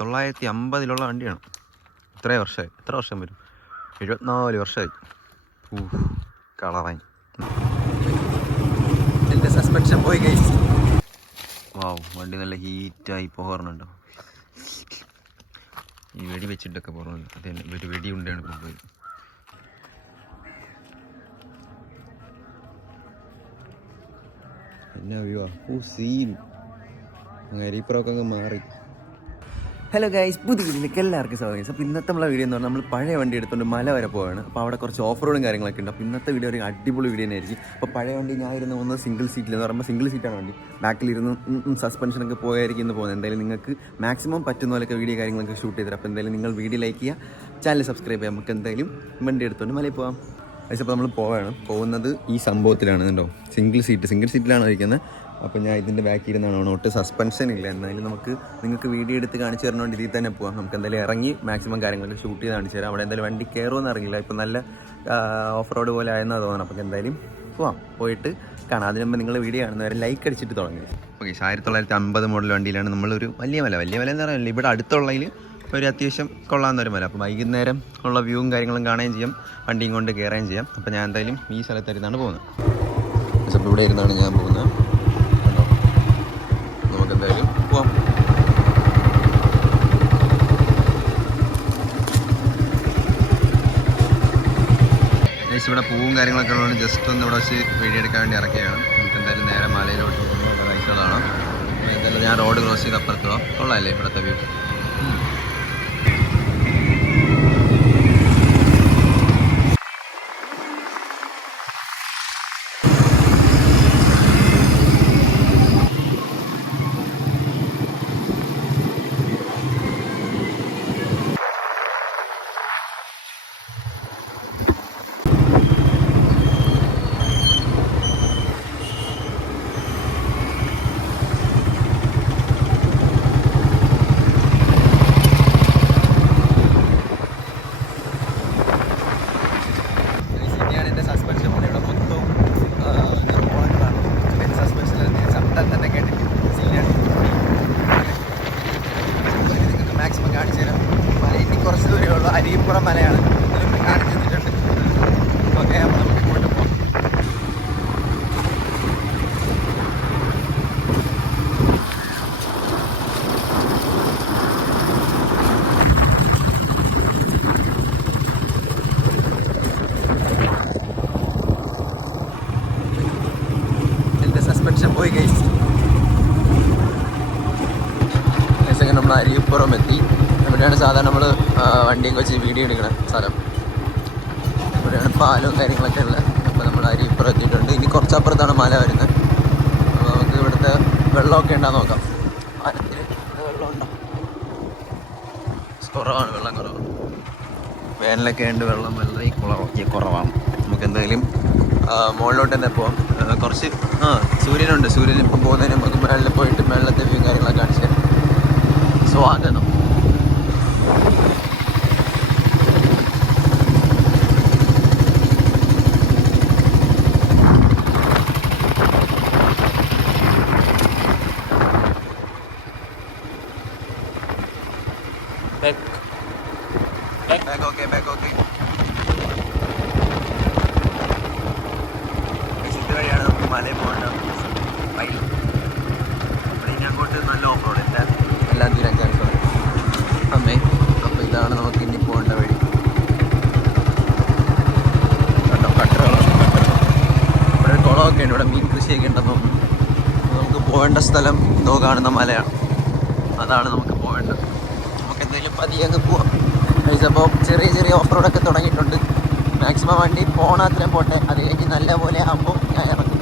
1950 വണ്ടിയാണ്. ഇത്രയും വർഷമായി. എത്ര വർഷം വരും? 74 വർഷമായി. കളറായി. എൻ്റെ സസ്പെൻഷൻ പോയി ഗൈസ്. വാവ്, വണ്ടി നല്ല ഹീറ്റായി പോകാറുണ്ടോ? ഈ വെടി വെച്ചിട്ടൊക്കെ പോകുന്നുണ്ട്. അതന്നെ ഒരു വെടി ഉണ്ടാണ് കൊണ്ടുപോയി. എന്നാ വ്യൂവാ, സീൻ അരിപ്പുറമൊക്കെ അങ്ങ് മാറി. ഹലോ ഗൈസ്, പുതിയ വീഡിയോയിലേക്ക് എല്ലാവർക്കും സ്വാഗതം. അപ്പോൾ ഇന്നത്തെ നമ്മളെ വീഡിയോ എന്ന് പറഞ്ഞാൽ നമ്മൾ പഴയ വണ്ടി എടുത്തുകൊണ്ട് മല വരെ പോവാണ്. അപ്പോൾ അവിടെ കുറച്ച് ഓഫ് റോഡും കാര്യങ്ങളൊക്കെ ഉണ്ട്. അപ്പോൾ ഇന്നത്തെ വീഡിയോ ഒരു അടിപൊളി വീഡിയോ തന്നെയായിരിക്കും. അപ്പോൾ പഴയ വണ്ടി ഞാൻ ഇരുന്ന് പോകുന്നത് സിംഗിൾ സീറ്റിൽ എന്ന് പറയുമ്പോൾ സിംഗിൾ സീറ്റാണ് വണ്ടി. ബാക്കിലിരുന്ന് സസ്പെൻഷനൊക്കെ പോയായിരിക്കും ഇന്ന് പോകുന്നത്. എന്തായാലും നിങ്ങൾക്ക് മാക്സിമം പറ്റുന്ന പോലെയൊക്കെ വീഡിയോ കാര്യങ്ങളൊക്കെ ഷൂട്ട് ചെയ്തിട്ട്. അപ്പോൾ എന്തായാലും നിങ്ങൾ വീഡിയോ ലൈക്ക് ചെയ്യുക, ചാനൽ സബ്സ്ക്രൈബ് ചെയ്യാം. നമുക്ക് എന്തായാലും വണ്ടി എടുത്തുകൊണ്ട് മലയിൽ പോകാം. അപ്പോൾ നമ്മൾ പോകുന്നത് ഈ സംഭവത്തിലാണ് കേട്ടോ. സിംഗിൾ സീറ്റിലാണ് ഇരിക്കുന്നത്. അപ്പോൾ ഞാൻ ഇതിൻ്റെ ബാക്കിൽ ഇരുന്നാണ്. ഒട്ട് സസ്പെൻഷൻ ഇല്ല. എന്നാലും നിങ്ങൾക്ക് വീഡിയോ എടുത്ത് കാണിച്ചു തരണോണ്ട് ഇതിൽ തന്നെ പോകാം. നമുക്ക് എന്തായാലും ഇറങ്ങി മാക്സിമം കാര്യങ്ങളൊക്കെ ഷൂട്ട് ചെയ്ത് കാണിച്ചു തരാം. അവിടെ എന്തായാലും വണ്ടി കയറുമെന്ന് അറിയില്ല. ഇപ്പോൾ നല്ല ഓഫ് റോഡ് പോലെ ആയെന്നാണ് തോന്നണം. അപ്പോൾ എന്തായാലും പോയിട്ട് കാണാം. അതിന് മുമ്പ് നിങ്ങൾ വീഡിയോ കാണുന്നവരെ ലൈക്ക് അടിച്ചിട്ട് തുടങ്ങി. ഓക്കെ, 1950 മോഡൽ വണ്ടിയിലാണ് നമ്മളൊരു വലിയ മല എന്ന് പറയുന്നില്ല, ഇവിടെ അടുത്തുള്ളതിൽ ഒരു അത്യാവശ്യം കൊള്ളാവുന്നൊരു മല. അപ്പോൾ വൈകുന്നേരം ഉള്ള വ്യൂവും കാര്യങ്ങളും കാണുകയും ചെയ്യാം, വണ്ടിയും കൊണ്ട് കയറുകയും ചെയ്യാം. അപ്പോൾ ഞാൻ എന്തായാലും ഈ സ്ഥലത്തായിരുന്നാണ് പോകുന്നത്. അപ്പോൾ ഇവിടെ ഇരുന്നാണ് ഞാൻ പോകുന്നത്. നമുക്ക് എന്തായാലും പോവാം. ഇവിടെ പൂവും കാര്യങ്ങളൊക്കെ ഉള്ളതുകൊണ്ട് ജസ്റ്റ് ഒന്ന് ഇവിടെ വെച്ച് വീഡിയോ എടുക്കാൻ വേണ്ടി ഇറക്കുകയാണ്. നമുക്ക് എന്തായാലും നേരെ മലയിലോട്ട് പോകുന്ന കാഴ്ചകളാണ്. എന്തായാലും ഞാൻ റോഡ് ക്രോസ് ചെയ്ത് അപ്പുറത്ത് പോകാം. കൊള്ളാമല്ലേ ഇവിടുത്തെ വ്യൂ? അരിപ്പുറം മലയാണ് കാണിച്ചു തന്നിട്ടുണ്ട്. ഓക്കെ, അപ്പോൾ നമുക്ക് ഇങ്ങോട്ട് പോകാം. എൻ്റെ സസ്പെൻഷൻ പോയി ഗൈസ്. നമ്മൾ അരിപ്പുറം എത്തി. ഇവിടെയാണ് സാധാരണ നമ്മൾ വണ്ടിയും വെച്ച് വീഡിയോ എടുക്കണ സ്ഥലം. ഇവിടെയാണ് പാലവും കാര്യങ്ങളൊക്കെ ഉള്ളത്. അപ്പോൾ നമ്മൾ അരിപ്പുറം എത്തിയിട്ടുണ്ട്. ഇനി കുറച്ചപ്പുറത്താണ് മല വരുന്നത്. അപ്പോൾ നമുക്ക് ഇവിടുത്തെ വെള്ളമൊക്കെ ഉണ്ടാകും നോക്കാം. പാലത്തിൽ വെള്ളമുണ്ടോ? കുറവാണ്, വെള്ളം കുറവാണ്. വേനലൊക്കെ ഉണ്ട്, വെള്ളം വളരെ കുറവാണ്. നമുക്ക് എന്തായാലും മുകളിലോട്ട് തന്നെ പോകാം. കുറച്ച് സൂര്യനുണ്ട്. സൂര്യൻ ഇപ്പം പോകുന്നതിന് നമുക്ക് മേളിൽ പോയിട്ട് മേളത്തെ വ്യൂ കാര്യങ്ങളൊക്കെ കാണിച്ചു തരാം. സ്വാഗതം. Back okay. ഇതുവഴിയാണ് നമുക്ക് മലയിൽ പോകേണ്ടത്. വഴി ഇനി അങ്ങോട്ട് നല്ല ഓഫ് റോഡ് എല്ലാം തീരാൻ അമ്മേ. അപ്പോൾ ഇതാണ് നമുക്ക് ഇനി പോകേണ്ട വഴി. കണ്ടോ, ഇവിടെ ഒരു കുളമൊക്കെ ഉണ്ട്. ഇവിടെ മീൻ കൃഷിയൊക്കെ ഉണ്ടെന്ന് തോന്നുന്നു. നമുക്ക് പോകേണ്ട സ്ഥലം ഇതോ കാണുന്ന മലയാണ്. അതാണ് നമുക്ക് പോകേണ്ടത്. നമുക്ക് എന്തെങ്കിലും പതിയെ അങ്ങ് പോവാം. അപ്പോൾ ചെറിയ ഓഫ് റോഡൊക്കെ തുടങ്ങിയിട്ടുണ്ട്. മാക്സിമം വണ്ടി പോകണ അത്രയും പോട്ടെ. അത് കഴിഞ്ഞ് നല്ല പോലെ ആകുമ്പോൾ ഞാൻ ഇറങ്ങും.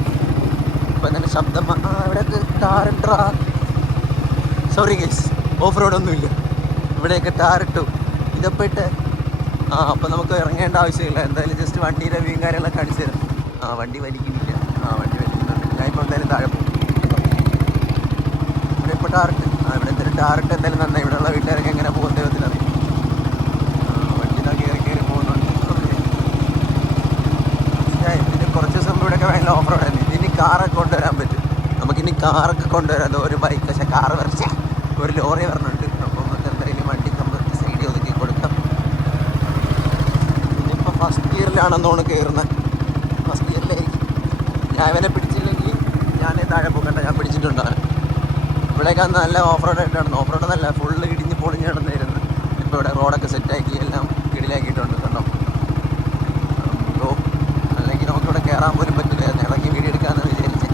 ഇപ്പം തന്നെ ശബ്ദം ഇവിടെയൊക്കെ ടാറിട്ടാ. സോറി ഗൈസ്, ഓഫ് റോഡൊന്നുമില്ല. ഇവിടെയൊക്കെ ടാറിട്ടു. ഇതൊക്കെ ഇട്ട് അപ്പോൾ നമുക്ക് ഇറങ്ങേണ്ട ആവശ്യമില്ല. എന്തായാലും ജസ്റ്റ് വണ്ടിയുടെ വ്യൂ കാര്യങ്ങളൊക്കെ കാണിച്ചു തരാം. വണ്ടി വലിക്കുന്നില്ല. വണ്ടി വലിക്കുന്നുണ്ട്. ഞാൻ ഇപ്പോൾ എന്തായാലും താഴെ പോകും. ഇവിടെ ഇപ്പോൾ ടാറിട്ട് ഇവിടെ എന്തായാലും ടാറിട്ട് എന്തായാലും നന്നായി. ഇവിടെയുള്ള വീട്ടുകാരൊക്കെ എങ്ങനെ പോകുന്ന ദൈവത്തിനറിയാം. വണ്ടി കയറി പോകുന്നുണ്ട്. ഇതിന് കുറച്ച് ദിവസം ഇവിടെയൊക്കെ ഭയങ്കര ഓഫ് റോഡായിരുന്നു. ഇതിന് കാറൊക്കെ കൊണ്ടുവരാൻ പറ്റും. നമുക്കിനി കാറൊക്കെ കൊണ്ടുവരാം. ഒരു ബൈക്ക്, പക്ഷേ കാറ് വരച്ച ഒരു ലോറി വരണുണ്ട്. അപ്പോൾ നമുക്ക് എന്തായാലും ഗിയറിലാണെന്നോണ് കയറുന്നത്. ഫസ്റ്റ് ഗിയറിലായിരിക്കും. ഞാൻ ഇവനെ പിടിച്ചില്ലെങ്കിൽ ഞാനേ താഴെ പോകണ്ട. ഞാൻ പിടിച്ചിട്ടുണ്ടാണ്. ഇവിടേക്ക് അന്ന് നല്ല ഓഫ് റോഡ് ആയിട്ടാണ്. ഓഫ് റോഡ് നല്ല ഫുള്ള് ഇടിഞ്ഞ് പൊളിഞ്ഞ് നടന്നിരുന്നു. ഇപ്പോൾ ഇവിടെ റോഡൊക്കെ സെറ്റാക്കി എല്ലാം കിടിലാക്കിയിട്ടുണ്ട് കേട്ടോ. അപ്പോൾ അല്ലെങ്കിൽ നമുക്കിവിടെ കയറാൻ പോലും പറ്റില്ല. ഇറങ്ങി വീഡിയോ എടുക്കാമെന്ന് വിചാരിച്ച്.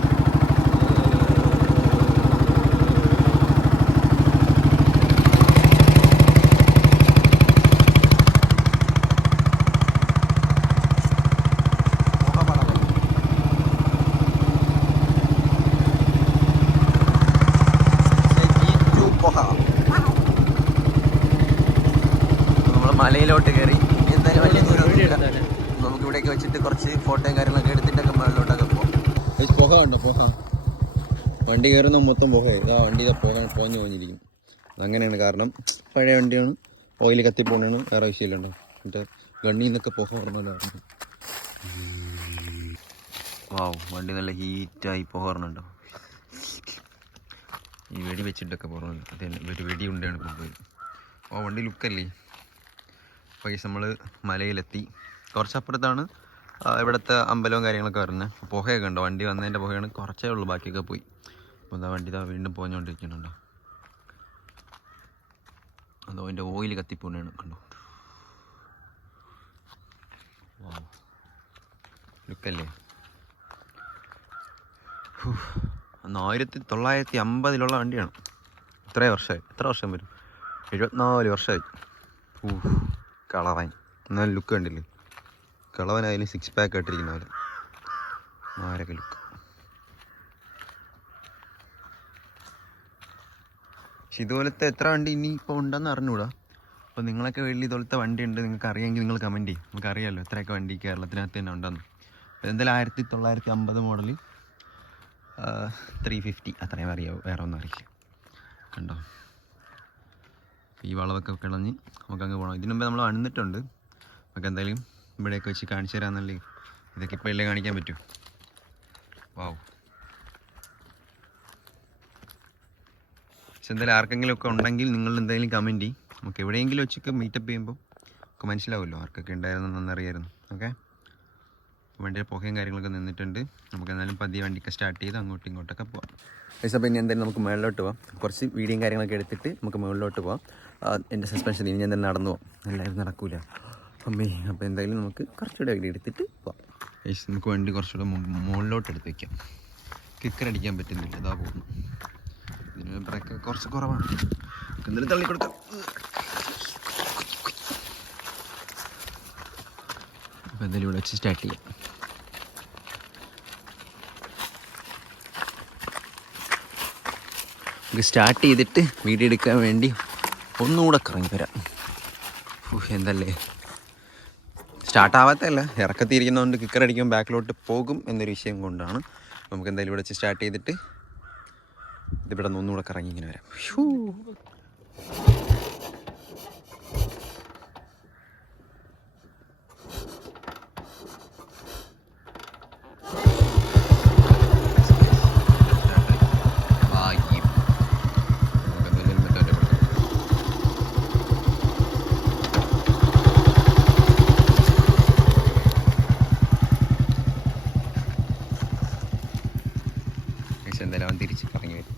മലയിലോട്ട് കയറി. എന്തായാലും വലിയ ദൂരം നമുക്ക് ഇവിടേക്ക് വെച്ചിട്ട് കുറച്ച് ഫോട്ടോയും കാര്യങ്ങളൊക്കെ എടുത്തിട്ടൊക്കെ മുകളിലോട്ടൊക്കെ പോകും. പുക കണ്ടോ? പുക വണ്ടി കയറുന്ന മൊത്തം പുക. ഇതാ വണ്ടി പോഞ്ഞു പോഞ്ഞിരിക്കും. അങ്ങനെയാണ്. കാരണം പഴയ വണ്ടിയാണ്. ഓയിൽ കത്തിപ്പോണാണ്. വേറെ വിഷയമില്ലണ്ടോ. എന്നിട്ട് ഗണ്ണിൽ നിന്നൊക്കെ പുക പറഞ്ഞതാണ്. വാവ്, വണ്ടി നല്ല ഹീറ്റായി പുക പറഞ്ഞുണ്ടോ. ഈ വെടി വെച്ചിട്ടൊക്കെ പോകുന്നുണ്ട്. അതന്നെ ഒരു വെടി ഉണ്ടാണ് ഇപ്പോൾ പോയി. ഓ വണ്ടി ലുക്കല്ലേ. പൈസ നമ്മൾ മലയിലെത്തി. കുറച്ചപ്പുറത്താണ് ഇവിടുത്തെ അമ്പലവും കാര്യങ്ങളൊക്കെ വരുന്നത്. പുകയൊക്കെ ഉണ്ടോ. വണ്ടി വന്നതിൻ്റെ പുകയാണ്. കുറച്ചേ ഉള്ളൂ, ബാക്കിയൊക്കെ പോയി. അപ്പോൾ എന്താ വണ്ടി വീണ്ടും പോഞ്ഞുകൊണ്ടിരിക്കുന്നുണ്ടോ. അതോ അതിൻ്റെ ഓയിൽ കത്തിപ്പോണാണ് കണ്ടോ. ലുക്കല്ലേ. 1950 വണ്ടിയാണ്. എത്ര വർഷം വരും? 74 വർഷമായി. കളവൻ എന്നാലും ലുക്ക് കണ്ടില്ലേ. കളവനായാലും 6 പാക്ക് ആയിട്ടിരിക്കുന്ന പോലെ മാരക ലുക്ക്. പക്ഷെ ഇതുപോലത്തെ എത്ര വണ്ടി ഇനിയിപ്പോൾ ഉണ്ടെന്ന് അറിഞ്ഞുകൂടാ. അപ്പോൾ നിങ്ങളൊക്കെ വീട്ടിൽ ഇതുപോലത്തെ വണ്ടി ഉണ്ട്, നിങ്ങൾക്ക് അറിയാമെങ്കിൽ നിങ്ങൾ കമൻറ്റ് ചെയ്യും. നമുക്കറിയാമല്ലോ എത്രയൊക്കെ വണ്ടി കേരളത്തിനകത്ത് തന്നെ ഉണ്ടെന്ന്. എന്തായാലും 1950 മോഡൽ 350 അത്രയും അറിയാവും. വേറെ ഒന്നും അറിയില്ല. കണ്ടോ, ഈ വളവൊക്കെ കിളഞ്ഞ് നമുക്കങ്ങ് പോകണം. ഇതിനു മുമ്പ് നമ്മൾ വന്നിട്ടുണ്ട്. നമുക്ക് എന്തായാലും ഇവിടെയൊക്കെ വെച്ച് കാണിച്ചു തരാമെന്നല്ലേ. ഇതൊക്കെ ഇപ്പോൾ എല്ലാം കാണിക്കാൻ പറ്റൂ. വാവ്. പക്ഷെ എന്തായാലും ആർക്കെങ്കിലും ഒക്കെ ഉണ്ടെങ്കിൽ നിങ്ങൾ എന്തായാലും കമൻറ്റ് ചെയ്യും. നമുക്ക് എവിടെയെങ്കിലും വെച്ചൊക്കെ മീറ്റപ്പ് ചെയ്യുമ്പോൾ നമുക്ക് മനസ്സിലാവുമല്ലോ ആർക്കൊക്കെ ഉണ്ടായിരുന്നു എന്നറിയായിരുന്നു. ഓക്കെ, വണ്ടിയുടെ പുകയും കാര്യങ്ങളൊക്കെ നിന്നിട്ടുണ്ട്. നമുക്ക് എന്തായാലും പതിയെ വണ്ടിയൊക്കെ സ്റ്റാർട്ട് ചെയ്ത് അങ്ങോട്ടും ഇങ്ങോട്ടൊക്കെ പോകാം. പക്ഷേ പിന്നെ എന്തായാലും നമുക്ക് മുകളിലോട്ട് പോകാം. കുറച്ച് വീഡിയോയും കാര്യങ്ങളൊക്കെ എടുത്തിട്ട് നമുക്ക് മുകളിലോട്ട് പോകാം. എൻ്റെ സസ്പെൻഷൻ ഇനി ഞാൻ എന്തായാലും നടന്നു പോകാം. എല്ലാവരും നടക്കൂല അമ്മേ. അപ്പോൾ എന്തായാലും നമുക്ക് കുറച്ചുകൂടെ വീഡിയോ എടുത്തിട്ട് പോകാം. നമുക്ക് വണ്ടി കുറച്ചുകൂടെ മുകളിലോട്ട് എടുത്ത് വയ്ക്കാം. കിക്കർ അടിക്കാൻ പറ്റുന്നില്ല, ഇതാ പോകുന്നു. ഇതിന് ബ്രേക്ക് കുറച്ച് കുറവാണ്. എന്തായാലും തള്ളിക്കൊടുക്കാം. അപ്പോൾ എന്തായാലും ഇവിടെ വെച്ച് സ്റ്റാർട്ട് ചെയ്യാം. നമുക്ക് സ്റ്റാർട്ട് ചെയ്തിട്ട് വീഡിയോ എടുക്കാൻ വേണ്ടി ഒന്നുകൂടെ കറങ്ങി വരാം. എന്തല്ലേ സ്റ്റാർട്ടാവാത്തല്ല, ഇറക്കത്തിരിക്കുന്നതുകൊണ്ട് കിക്കർ അടിക്കുമ്പോൾ ബാക്കിലോട്ട് പോകും എന്നൊരു വിഷയം കൊണ്ടാണ്. നമുക്ക് എന്തായാലും ഇവിടെ വെച്ച് സ്റ്റാർട്ട് ചെയ്തിട്ട് ഇതിവിടെ നിന്ന് ഒന്നുകൂടെ കറങ്ങി ഇങ്ങനെ വരാം. എന്തായാലും അവൻ തിരിച്ച് കറങ്ങി വരും.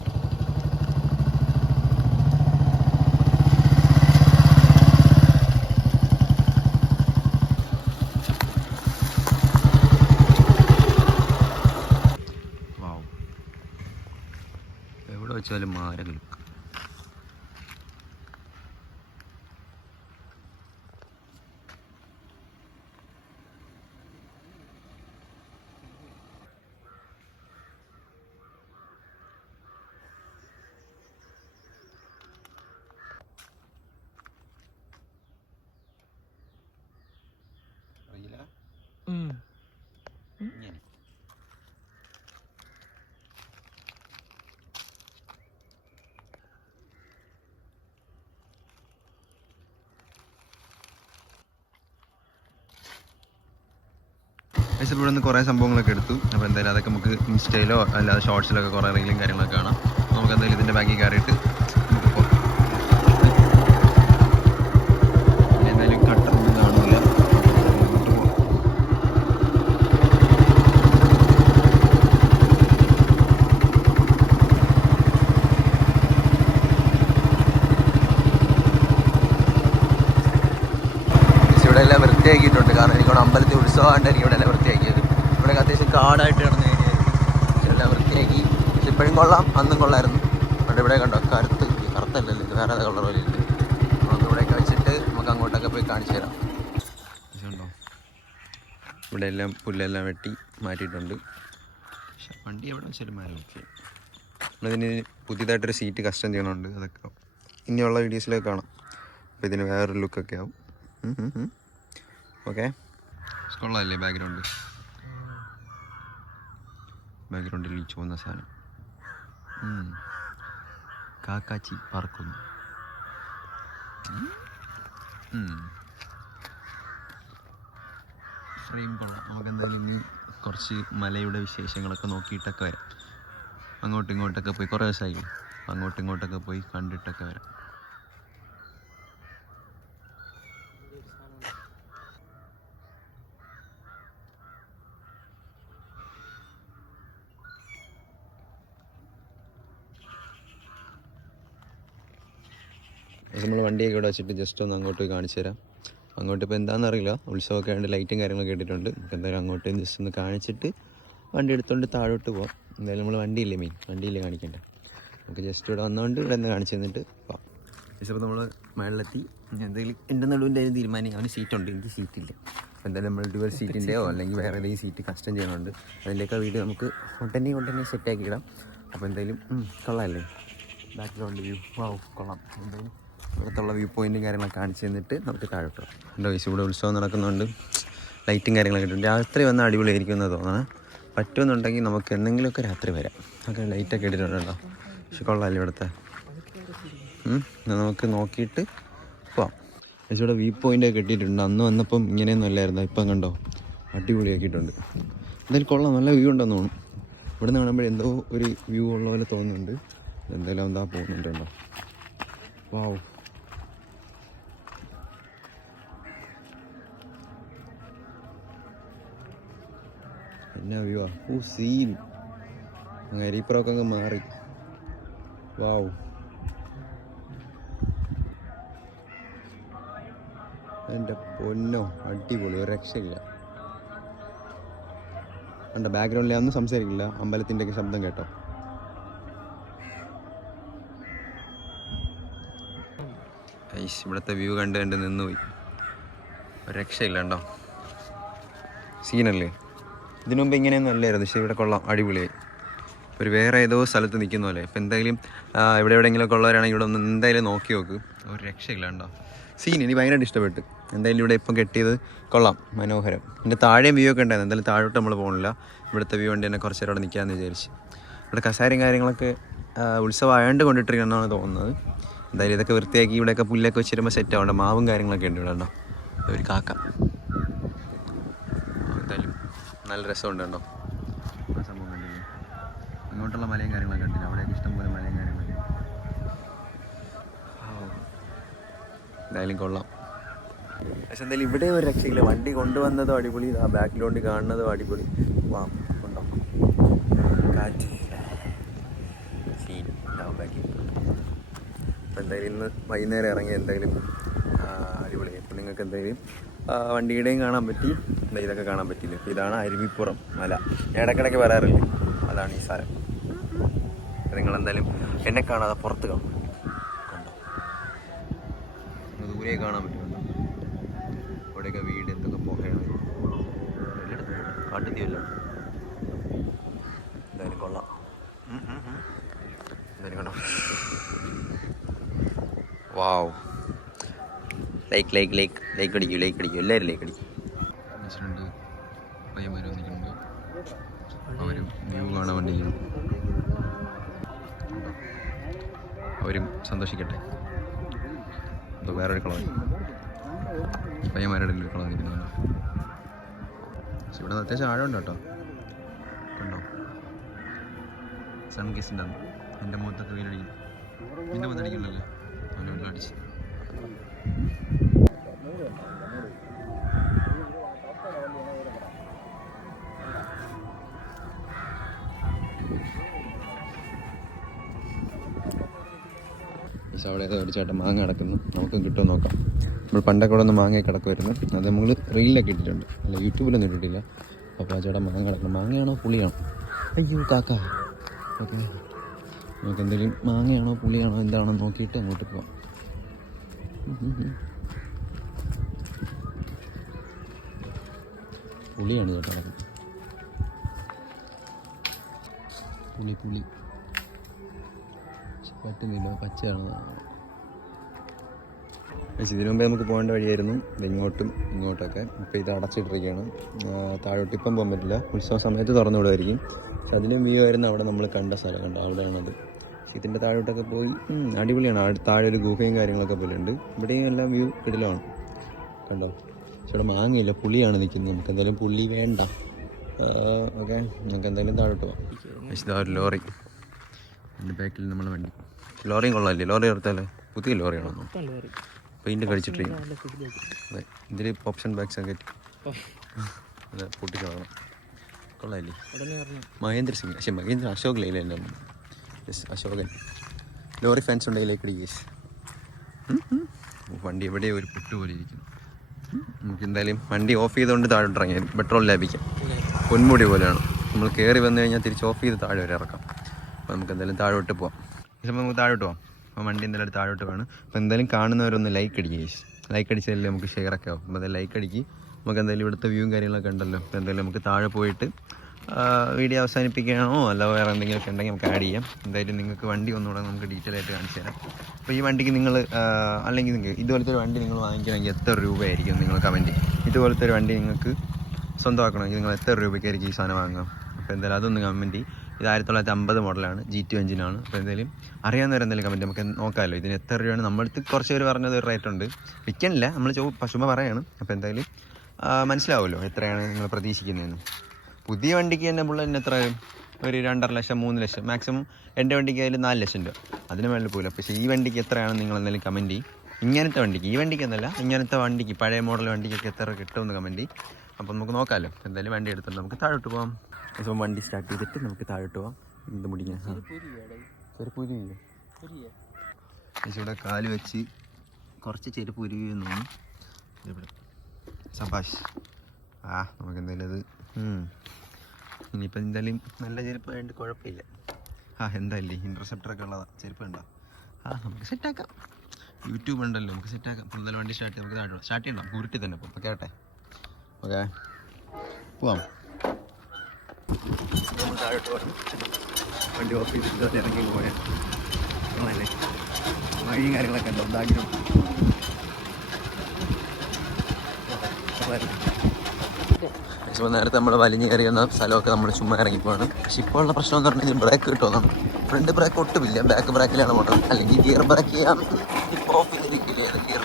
എവിടെ വെച്ചാലും മാരക ലുക്ക്. ഇവിടെ നിന്ന് കുറേ സംഭവങ്ങളൊക്കെ എടുത്തു. അപ്പോൾ എന്തായാലും അതൊക്കെ നമുക്ക് ഇൻസ്റ്റയിലോ അല്ലാതെ ഷോർട്സിലൊക്കെ കുറേ റീലും കാര്യങ്ങളൊക്കെ കാണാം. നമുക്ക് എന്തായാലും ഇതിൻ്റെ ബാക്കിൽ കയറിയിട്ട് നമുക്ക് പോകാം. എന്തായാലും കട്ടറൊന്നും കാണില്ല. ഉത്സവമായിട്ടായിരിക്കും ഇവിടെ എല്ലാം വൃത്തിയാക്കിയത്. ഇവിടെ അത്യാവശ്യം കാടായിട്ട് കിടന്ന് കഴിഞ്ഞാൽ എല്ലാം വൃത്തിയാക്കി. പക്ഷെ ഇപ്പോഴും കൊള്ളാം, അന്നും കൊള്ളായിരുന്നു. അവിടെ ഇവിടെ കണ്ടോ കറുത്തല്ലല്ലോ, ഇത് വേറെ കളർ പോലെ ഉണ്ട്. നമുക്ക് ഇവിടെയൊക്കെ വെച്ചിട്ട് നമുക്ക് അങ്ങോട്ടൊക്കെ പോയി കാണിച്ചു തരാം. ഉണ്ടോ ഇവിടെ എല്ലാം പുല്ലെല്ലാം വെട്ടി മാറ്റിയിട്ടുണ്ട്. പക്ഷെ വണ്ടി എവിടെ വെച്ചാലും മാറി. ഓക്കെ, നമ്മളിതിന് പുതിയതായിട്ടൊരു സീറ്റ് കസ്റ്റം ചെയ്യണമുണ്ട്. അതൊക്കെ ഇനിയുള്ള വീഡിയോസിലൊക്കെ കാണാം. അപ്പോൾ ഇതിന് വേറൊരു ലുക്കൊക്കെ ആവും. ഓക്കെ, കൊള്ളാമല്ലേ ബാക്ക്ഗ്രൗണ്ടിൽ ഈ ചുവന്ന സാധനം കാക്കാച്ചി പറക്കുന്നു. ഫ്രെയിം കൊള്ളാം. നമുക്ക് എന്തായാലും ഇനി കുറച്ച് മലയുടെ വിശേഷങ്ങളൊക്കെ നോക്കിയിട്ടൊക്കെ വരാം. അങ്ങോട്ടും ഇങ്ങോട്ടൊക്കെ പോയി കുറേ ദിവസമായില്ലേ, അങ്ങോട്ടും ഇങ്ങോട്ടൊക്കെ പോയി കണ്ടിട്ടൊക്കെ വരാം. നമ്മൾ വണ്ടിയൊക്കെ ഇവിടെ വെച്ചിട്ട് ജസ്റ്റ് ഒന്ന് അങ്ങോട്ട് പോയി കാണിച്ചു തരാം. അങ്ങോട്ട് ഇപ്പോൾ എന്താണെന്ന് അറിയില്ല, ഉത്സവമൊക്കെ ആയതുകൊണ്ട് ലൈറ്റും കാര്യങ്ങളൊക്കെ ഇട്ടിട്ടുണ്ട്. നമുക്ക് എന്തായാലും അങ്ങോട്ട് ജസ്റ്റ് ഒന്ന് കാണിച്ചിട്ട് വണ്ടി എടുത്തുകൊണ്ട് താഴോട്ട് പോവാം. എന്തായാലും നമ്മൾ വണ്ടിയില്ലേ കാണിക്കണ്ടേ. നമുക്ക് ജസ്റ്റ് ഇവിടെ വന്നുകൊണ്ട് ഇവിടെ നിന്ന് കാണിച്ചു തന്നിട്ട് പോവാം. ഇപ്പോൾ നമ്മൾ മേളിലെത്തി. എന്തെങ്കിലും എൻ്റെ നടുവിൻ്റെ ആയാലും തീരുമാനം. അവന് സീറ്റുണ്ട്, എനിക്ക് സീറ്റില്ല. അപ്പോൾ എന്തായാലും നമ്മൾ ഡ്യുവൽ സീറ്റിൻ്റെയോ അല്ലെങ്കിൽ വേറെ ഏതെങ്കിലും സീറ്റ് കസ്റ്റം ചെയ്യുന്നുണ്ട്. അതിൻ്റെയൊക്കെ വീഡിയോ നമുക്ക് ഉടനെ സെറ്റാക്കി ഇടാം. അപ്പോൾ എന്തായാലും കൊള്ളാമല്ലേ ബാക്ക്ഗ്രൗണ്ട് വ്യൂ. കൊള്ളാം. എന്തായാലും ഇവിടുത്തുള്ള വ്യൂ പോയിൻറ്റും കാര്യങ്ങളൊക്കെ കാണിച്ചു തന്നിട്ട് നമുക്ക് താഴോട്ട് പോകാം. എൻ്റെ വയസ്സ് ഇവിടെ ഉത്സവം നടക്കുന്നുണ്ട്, ലൈറ്റും കാര്യങ്ങളൊക്കെ ഇട്ടുണ്ട്. രാത്രി വന്നാൽ അടിപൊളിയായിരിക്കും എന്ന് തോന്നണം. പറ്റുമെന്നുണ്ടെങ്കിൽ നമുക്ക് എന്തെങ്കിലുമൊക്കെ രാത്രി വരാം. ഒക്കെ ലൈറ്റൊക്കെ ഇട്ടിട്ടുണ്ടോ, പക്ഷെ കൊള്ളാമല്ലേ ഇവിടുത്തെ. നമുക്ക് നോക്കിയിട്ട് പോവാം. പക്ഷേ ഇവിടെ വ്യൂ പോയിൻ്റൊക്കെ ഇട്ടിട്ടുണ്ട്. അന്ന് വന്നപ്പം ഇങ്ങനെയൊന്നും അല്ലായിരുന്നു, ഇപ്പം കണ്ടോ അടിപൊളിയാക്കിയിട്ടുണ്ട്. എന്തായാലും കൊള്ളാം, നല്ല വ്യൂ ഉണ്ടെന്ന് തോന്നുന്നു. ഇവിടെ നിന്ന് കാണുമ്പോൾ എന്തോ ഒരു വ്യൂ ഉള്ള പോലെ തോന്നുന്നുണ്ട്. എന്തായാലും എന്താ പോകുന്നുണ്ടോ. വാവ്, എന്നാ വ്യൂ ആ. സീൻ അരീപ്പുറമൊക്കെ അങ്ങ് മാറി. വാവ്, എൻ്റെ പൊന്നോ അടിപൊളി, ഒരു രക്ഷയില്ല. കണ്ട ബാക്ക്ഗ്രൗണ്ടിൽ ഒന്നും സംസാരിക്കില്ല, അമ്പലത്തിൻ്റെ ഒക്കെ ശബ്ദം കേട്ടോ. ഇവിടുത്തെ വ്യൂ കണ്ട് നിന്നുപോയി. ഒരു രക്ഷയില്ല കണ്ടോ, സീനല്ലേ. ഇതിനു മുമ്പ് ഇങ്ങനെയൊന്നും അല്ലായിരുന്നു, പക്ഷേ ഇവിടെ കൊള്ളാം, അടിപൊളിയായി. ഒരു വേറെ ഏതോ സ്ഥലത്ത് നിൽക്കുന്ന പോലെ. ഇപ്പോൾ എന്തായാലും എവിടെയെങ്കിലുമൊക്കെ ഉള്ളവരാണെങ്കിൽ ഇവിടെ ഒന്ന് എന്തായാലും നോക്കി നോക്ക്. ഒരു രക്ഷയില്ല കണ്ടോ സീൻ. എനിക്ക് ഭയങ്കരമായിട്ട് ഇഷ്ടപ്പെട്ടു. എന്തായാലും ഇവിടെ ഇപ്പം കെട്ടിയത് കൊള്ളാം, മനോഹരം. എൻ്റെ താഴെയും വ്യൂ ഒക്കെ ഉണ്ടായിരുന്നു. എന്തായാലും താഴോട്ട് നമ്മൾ പോകണില്ല, ഇവിടുത്തെ വ്യൂ കൊണ്ട് തന്നെ കുറച്ച് നേരം അവിടെ നിൽക്കാമെന്ന് വിചാരിച്ച്. ഇവിടെ കസാരയും കാര്യങ്ങളൊക്കെ ഉത്സവം ആയതുകൊണ്ട് കൊണ്ടിട്ടിരിക്കണമെന്നാണ് തോന്നുന്നത്. എന്തായാലും ഇതൊക്കെ വൃത്തിയാക്കി ഇവിടെയൊക്കെ പുല്ലൊക്കെ വെച്ച് വരുമ്പോൾ സെറ്റ് ആവേണ്ട. മാവും കാര്യങ്ങളൊക്കെ ഉണ്ട് ഇവിടെ ഉണ്ടോ, ഒരു കാക്ക. എന്തായാലും നല്ല രസമുണ്ട് കേട്ടോ ആ സംഭവം. കണ്ടില്ലേ അങ്ങോട്ടുള്ള മലയും കാര്യങ്ങളൊക്കെ കണ്ടില്ല, അവിടെയൊക്കെ ഇഷ്ടംപോലെ മലയും കാര്യങ്ങളൊക്കെ. എന്തായാലും കൊള്ളാം. പക്ഷെ എന്തായാലും ഇവിടെ ഒരു രക്ഷയില്ല. വണ്ടി കൊണ്ടുവന്നതും അടിപൊളി, ആ ബാക്കിലോട്ട് കാണുന്നതും അടിപൊളി. വാ കൊണ്ടോ കാറ്റ് സീൻ ഉണ്ടാവും ബാക്കി. അപ്പോൾ എന്തായാലും ഇന്ന് വൈകുന്നേരം ഇറങ്ങി എന്തായാലും അടിപൊളി. ഇപ്പം നിങ്ങൾക്ക് എന്തായാലും വണ്ടിയുടെയും കാണാൻ പറ്റി, ഇതൊക്കെ കാണാൻ പറ്റില്ല. ഇപ്പോൾ ഇതാണ് അരുവിപ്പുറം മല. ഞാൻ ഇടയ്ക്കിടയ്ക്ക് വരാറില്ല, അതാണ് ഈ സ്ഥലം. നിങ്ങളെന്തായാലും എന്നെ കാണാതെ പുറത്ത് കാണും. കണ്ടോ ദൂരെ കാണാൻ പറ്റുന്നുണ്ടോ, ഇവിടെയൊക്കെ വീട് എന്തൊക്കെ പോകയാണ്, എല്ലായിടത്തും കാട്ടുതീയല്ലോ. എന്തായാലും കൊള്ളാം. എന്തായാലും കണ്ടോ, വാവ്. ലൈക്ക് അടിക്കും എല്ലാവരും ലൈക്ക് അടിക്കും. പയ്യന്മാർ വന്നിട്ടുണ്ട്, അവരും വ്യൂ കാണാൻ വേണ്ടിയിരിക്കുന്നു. അവരും സന്തോഷിക്കട്ടെ. എന്തോ വേറൊരു കളർ, പയ്യന്മാരുടെ ഒരു കളർ നിൽക്കുന്നുണ്ട്. പക്ഷെ ഇവിടെ അത്യാവശ്യം ആഴമുണ്ട് കേട്ടോ, കണ്ടോ സൺ കിസിൻ്റെ എൻ്റെ മുഖത്തൊക്കെ വീലടിക്കും. നിൻ്റെ മുഖത്തടിക്കണല്ലേ, അവൻ്റെ വീട്ടിൽ അടിച്ച്. പക്ഷെ അവിടെ ഒരു ചേട്ടൻ മാങ്ങ അടക്കുന്നു, നമുക്കും കിട്ടുമോ നോക്കാം. നമ്മൾ പണ്ടൊക്കെ ഇവിടെ ഒന്ന് മാങ്ങ കിടക്കുമായിരുന്നു. അത് നമ്മൾ റീലിലൊക്കെ ഇട്ടിട്ടുണ്ട്, അല്ല യൂട്യൂബിലൊന്നും ഇട്ടിട്ടില്ല. അപ്പോൾ ആ ചേട്ടാ മാങ്ങ കിടക്കണം. മാങ്ങയാണോ പുളിയാണോ? അയ്യോ കാക്ക. ഓക്കെ, നമുക്ക് എന്തെങ്കിലും മാങ്ങയാണോ പുളിയാണോ എന്താണോ നോക്കിയിട്ട് അങ്ങോട്ട് പോവാം. പുളിയാണ് ചേട്ടാ, പുളി പുളി പറ്റുന്നില്ല, പച്ചയാണ്. ഇതിനു മുമ്പേ നമുക്ക് പോകേണ്ട വഴിയായിരുന്നു, ഇങ്ങോട്ടും ഇങ്ങോട്ടൊക്കെ. ഇപ്പോൾ ഇത് അടച്ചിട്ടിരിക്കുകയാണ്. താഴോട്ട് ഇപ്പം പോകാൻ പറ്റില്ല, ഉത്സവ സമയത്ത് തുറന്നു വിടുമായിരിക്കും. പക്ഷെ അതിലും വ്യൂ ആയിരുന്നു അവിടെ നമ്മൾ കണ്ട സ്ഥലം, കണ്ടോ അവിടെയാണത്. പക്ഷേ ഇതിൻ്റെ താഴോട്ടൊക്കെ പോയി അടിപൊളിയാണ്. താഴെ ഒരു ഗുഹയും കാര്യങ്ങളൊക്കെ പോലെ ഉണ്ട്. ഇവിടെയും എല്ലാം വ്യൂ കിടിലമാണ്, കണ്ടോ. പക്ഷെ ഇവിടെ മാങ്ങയില്ല, പുളിയാണ് നിൽക്കുന്നത്. നമുക്ക് എന്തായാലും പുളി വേണ്ട. ഓക്കെ, നമുക്ക് എന്തായാലും താഴോട്ട് പോകാം. പക്ഷേ ഇതാ ഒരു ലോറി, എൻ്റെ ബാക്കിൽ നമ്മളെ വണ്ടി. ലോറിയും കൊള്ളാമല്ലേ? ലോറി എടുത്താലേ പുതിയ ലോറിയാണോ? പെയിൻ്റ് കടിച്ചിട്ടിരിക്കും. അതെ, ഇതിൽ ഓപ്ഷൻ ബാക്ക് സോക്കറ്റ് അതെ പൊട്ടിക്കളയണം. കൊള്ളാമല്ലേ? മഹേന്ദ്ര സിംഗ്, പക്ഷേ മഹേന്ദ്ര അശോക് ലൈല എൻ്റെ അശോകൻ. ലോറി ഫാൻസ് ഉണ്ടെങ്കിലേക്ക് ഇടിക്കേസ്. വണ്ടി എവിടെയോ ഒരു പുട്ട് പോലെ ഇരിക്കുന്നു. നമുക്ക് എന്തായാലും വണ്ടി ഓഫ് ചെയ്തുകൊണ്ട് താഴോട്ട് ഇറങ്ങിയാൽ പെട്രോൾ ലാഭിക്കാം. പൊന്മുടി പോലെയാണ്, നമ്മൾ കയറി വന്നു കഴിഞ്ഞാൽ തിരിച്ച് ഓഫ് ചെയ്ത് താഴെ വരെ ഇറക്കാം. അപ്പോൾ നമുക്ക് എന്തായാലും താഴോട്ട് പോവാം. ചിലപ്പോൾ നമുക്ക് താഴോട്ട് പോകാം. അപ്പോൾ വണ്ടി എന്തായാലും താഴോട്ട് വേണം. അപ്പോൾ എന്തായാലും കാണുന്നവരൊന്ന് ലൈക്ക് അടിക്കുക. ലൈക്ക് അടിച്ചാലേ നമുക്ക് ഷെയറൊക്കെ ആവും. അപ്പോൾ അത് ലൈക്ക് അടിക്കുക. നമുക്ക് എന്തായാലും ഇവിടുത്തെ വ്യൂവും കാര്യങ്ങളൊക്കെ ഉണ്ടല്ലോ. അപ്പോൾ എന്തായാലും നമുക്ക് താഴെ പോയിട്ട് വീഡിയോ അവസാനിപ്പിക്കുകയാണോ അല്ല വേറെ എന്തെങ്കിലുമൊക്കെ ഉണ്ടെങ്കിൽ നമുക്ക് ആഡ് ചെയ്യാം. എന്തായാലും നിങ്ങൾക്ക് വണ്ടി ഒന്നുകൂടെ നമുക്ക് ഡീറ്റെയിൽ ആയിട്ട് കാണിച്ചു തരാം. അപ്പോൾ ഈ വണ്ടിക്ക് നിങ്ങൾ അല്ലെങ്കിൽ നിങ്ങൾക്ക് ഇതുപോലത്തെ ഒരു വണ്ടി നിങ്ങൾ വാങ്ങിക്കണമെങ്കിൽ എത്ര രൂപയായിരിക്കും നിങ്ങൾ കമൻറ്റ് ചെയ്യും. ഇതുപോലത്തെ ഒരു വണ്ടി നിങ്ങൾക്ക് സ്വന്തമാക്കണമെങ്കിൽ നിങ്ങൾ എത്ര രൂപയ്ക്കായിരിക്കും ഈ സാധനം വാങ്ങുക? അപ്പോൾ എന്തായാലും അതൊന്ന് കമൻറ്റ് ചെയ്യും. ഇത് 1950 മോഡലാണ്, G2 എഞ്ചിനാണ്. അപ്പോൾ എന്തായാലും അറിയാവുന്നവരെന്തായാലും കമൻറ്റ് നമുക്ക് നോക്കാമല്ലോ. ഇതിന് എത്ര രൂപയാണ്? നമ്മളടുത്ത് കുറച്ച് പേര് പറഞ്ഞത് ഒരു റേറ്റ് ഉണ്ട്, വിൽക്കാനില്ല, നമ്മൾ ചുമ്മാ പറയാണ്. അപ്പോൾ എന്തായാലും മനസ്സിലാവുമല്ലോ എത്രയാണ് നിങ്ങൾ പ്രതീക്ഷിക്കുന്നതെന്ന്. പുതിയ വണ്ടിക്ക് തന്നെ ബുള്ളറ്റിന് എത്ര ഒരു 2.5 ലക്ഷം 3 ലക്ഷം മാക്സിമം. എൻ്റെ വണ്ടിക്ക് അതിൽ 4 ലക്ഷം രൂപ, അതിന് മേളിൽ പോകില്ല. പക്ഷേ ഈ വണ്ടിക്ക് എത്രയാണെന്ന് നിങ്ങൾ എന്തായാലും കമൻറ്റ് ചെയ്യും. ഇങ്ങനത്തെ വണ്ടിക്ക്, ഈ വണ്ടിക്ക് എന്നല്ല ഇങ്ങനത്തെ വണ്ടിക്ക്, പഴയ മോഡൽ വണ്ടിക്കൊക്കെ എത്ര കിട്ടുമെന്ന് കമൻറ്റ് ചെയ്യും. അപ്പോൾ നമുക്ക് നോക്കാമല്ലോ. എന്തായാലും വണ്ടി എടുത്തിട്ട് നമുക്ക് താഴോട്ട് പോകാം. ഇപ്പം വണ്ടി സ്റ്റാർട്ട് ചെയ്തിട്ട് നമുക്ക് താഴോട്ട് പോകാം. എന്ത് മുടിക്കാൻ ചെരുപ്പ് ഉരുവിയോ? ഇവിടെ കാല് വെച്ച് കുറച്ച് ചെരുപ്പ് ഉരുവിയെന്ന് തോന്നുന്നു. ഇവിടെ സബാഷ്. നമുക്ക് എന്തായാലും അത് ഇനിയിപ്പോൾ എന്തായാലും നല്ല ചെരുപ്പ് ആയതുകൊണ്ട് കുഴപ്പമില്ല. എന്തായാലും ഇൻ്റർസെപ്റ്ററൊക്കെ ഉള്ളതാണ്, ചെരുപ്പ് ഉണ്ടോ? നമുക്ക് സെറ്റാക്കാം. യൂട്യൂബ് ഉണ്ടല്ലോ, നമുക്ക് സെറ്റാക്കാം. അപ്പോൾ എന്തായാലും വണ്ടി സ്റ്റാർട്ട് ചെയ്ത് നമുക്ക് താഴോട്ട് സ്റ്റാർട്ട് ചെയ്യണം. ഉരുട്ടി തന്നെ ഇപ്പോൾ കേട്ടെ. ഓക്കെ, പോവാം. താഴോട്ട് പോകണം. വണ്ടി ഓഫ് ചെയ്തിട്ട് ഇറങ്ങി പോയാൽ ആണല്ലേ. വഴിയും കാര്യങ്ങളൊക്കെ ഉണ്ടോ? ബാഗിനും ഇപ്പോൾ നേരത്തെ നമ്മൾ വലിഞ്ഞ് കയറിയുന്ന സ്ഥലമൊക്കെ നമ്മൾ ചുമ്മാ ഇറങ്ങിപ്പോവാണ്. പക്ഷെ ഇപ്പോൾ ഉള്ള പ്രശ്നം എന്ന് പറഞ്ഞാൽ ബ്രേക്ക് കിട്ടുമെന്നാണ്. ഫ്രണ്ട് ബ്രേക്ക് ഒട്ടുമില്ല, ബാക്ക് ബ്രേക്കിലാണ് പോകണം. അല്ലെങ്കിൽ ഗിയർ ബ്രേക്ക് ചെയ്യാം. ഇപ്പോൾ ഓഫ് ചെയ്തിരിക്കുകയാണ് ഗിയർ.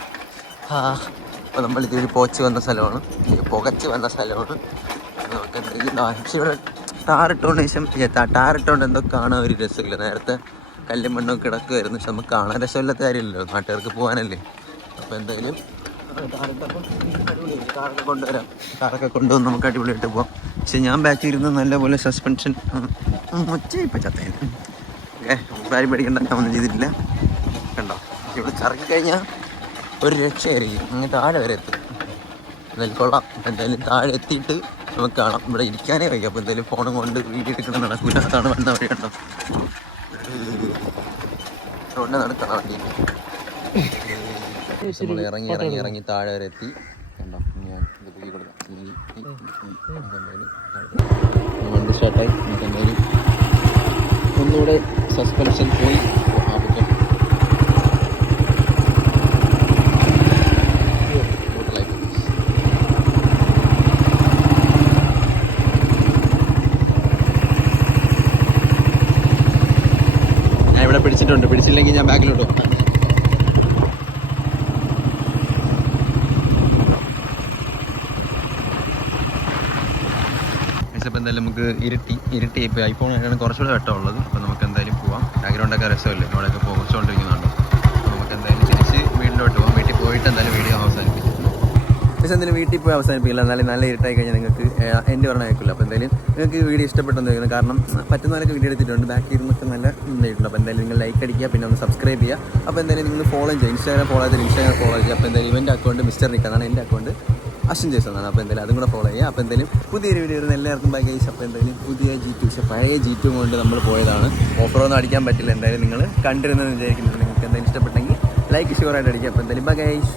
അപ്പോൾ നമ്മളിതൊരു പോച്ച് വന്ന സ്ഥലമാണ്, പുകച്ച് വന്ന സ്ഥലമാണ്. നമുക്ക് എന്തെങ്കിലും പക്ഷേ ഇവിടെ ടാറിട്ടോണ്ട് ശേഷം ടാറിട്ടോണ്ട് എന്തോ കാണാൻ ഒരു രസമില്ല. നേരത്തെ കല്ലും മണ്ണൊക്കെ കിടക്കുമായിരുന്നു, പക്ഷെ നമുക്ക് കാണാൻ രസമില്ലാത്ത കാര്യമില്ലല്ലോ, നാട്ടുകാർക്ക് പോകാനല്ലേ. അപ്പോൾ എന്തായാലും കാറൊക്കെ കൊണ്ടുവരാം. കാറൊക്കെ കൊണ്ടുവന്ന് നമുക്ക് അടിപൊളിയായിട്ട് പോകാം. പക്ഷെ ഞാൻ ബാക്കിൽ ഇരുന്ന് നല്ലപോലെ സസ്പെൻഷൻ ഇപ്പം ചത്തേന്. ഓക്കെ, ആരും പേടിക്കണ്ട, ഞാൻ ഒന്നും ചെയ്തിട്ടില്ല. കണ്ടോ, ഇവിടെ കറക്കി കഴിഞ്ഞാൽ ഒരു രക്ഷയായിരിക്കും. അങ്ങ് താഴെ വരെ എത്തും. എന്തായാലും കൊള്ളാം. എന്തായാലും താഴെ എത്തിയിട്ട് നമുക്ക് കാണാം. ഇവിടെ ഇരിക്കാനേ വയ്യ. അപ്പോൾ എന്തായാലും ഫോണും കൊണ്ട് വീഡിയോ എടുക്കണം നടക്കൂല. അതാണ് വന്ന വഴി. കണ്ടോ, റോഡിനെ നടക്കണം വണ്ടി. നമ്മൾ ഇറങ്ങി താഴെ വരെ എത്തി. കണ്ടോ, ഞാൻ ഇത് പോയി കൊടുക്കാം. വണ്ടി സ്റ്റാർട്ടായി. നമുക്ക് എന്തായാലും ഒന്നുകൂടെ സസ്പെൻഷൻ പോയി ഇവിടെ പിടിച്ചിട്ടുണ്ട്. പിടിച്ചില്ലെങ്കിൽ ഞാൻ ബാക്കിലോട്ട് പോകും. അപ്പോൾ എന്തായാലും നമുക്ക് ഇരുട്ടി ഇപ്പോൾ ഐഫോണൊക്കെയാണ് കുറച്ചുകൂടെ വെട്ടമുള്ളത്. അപ്പോൾ നമുക്ക് എന്തായാലും പോവാം. ബാക്ക്ഗ്രൗണ്ടൊക്കെ രസമല്ലേ, അവിടെയൊക്കെ പോയിച്ചുകൊണ്ടിരിക്കുന്നുണ്ട്. അപ്പോൾ നമുക്ക് എന്തായാലും തിരിച്ച് വീട്ടിലോട്ട് പോകാം. വീട്ടിൽ പോയിട്ട് എന്തായാലും വീഡിയോ അവസാനിപ്പിക്കും. ഗൈസ് എന്തായാലും വീട്ടിൽ പോയി അവസാനിപ്പിക്കില്ല, എന്നാലും നല്ല ഇരുട്ടായി കഴിഞ്ഞാൽ നിങ്ങൾക്ക് എൻ്റെ പറഞ്ഞാൽ കേൾക്കില്ല. അപ്പോൾ എന്തായാലും നിങ്ങൾക്ക് ഈ വീഡിയോ ഇഷ്ടപ്പെട്ടെന്ന് തോന്നുന്നു. കാരണം പറ്റുന്നവരൊക്കെ വീഡിയോ എടുത്തിട്ടുണ്ട്, ബാക്കി ഇരുന്നൊക്കെ നല്ല ഉണ്ടായിട്ടുണ്ട്. അപ്പോൾ എന്തായാലും നിങ്ങൾ ലൈക്ക് അടിക്കുക, പിന്നെ ഒന്ന് സബ്സ്ക്രൈബ് ചെയ്യുക. അപ്പോൾ എന്തായാലും നിങ്ങൾ ഫോളോ ചെയ്യുക, ഇൻസ്റ്റാഗ്രാം ഫോളോ ചെയ്തിട്ട് ഇൻസ്റ്റാഗ്രാം ഫോളോ ചെയ്യുക. അപ്പോൾ എന്തായാലും ഇവൻ്റെ അക്കൗണ്ട് മിസ്റ്റർ നിക്കാണ്, എൻ്റെ അക്കൗണ്ട് അശ്വിൻ ജേസ് എന്നാണ്. അപ്പോൾ എന്തായാലും അതും കൂടെ ഫോളോ ചെയ്യുക. അപ്പോൾ എന്തായാലും പുതിയൊരു വീഡിയോ വരുന്ന എല്ലാവർക്കും ബൈ ഗൈസ്. അപ്പോൾ എന്തായാലും പുതിയ G2, പക്ഷേ പഴയ G2 കൊണ്ട് നമ്മൾ പോയതാണ്. ഓഫറൊന്നും അടിക്കാൻ പറ്റില്ല. എന്തായാലും നിങ്ങൾ കണ്ടിരുന്നെന്ന് വിചാരിക്കുന്നുണ്ട്. നിങ്ങൾക്ക് എന്തായാലും ഇഷ്ടപ്പെട്ടെങ്കിൽ ലൈക്ക് ഷുവറായിട്ട് അടിക്കുക. അപ്പോൾ എന്തായാലും ബൈ ഗൈസ്.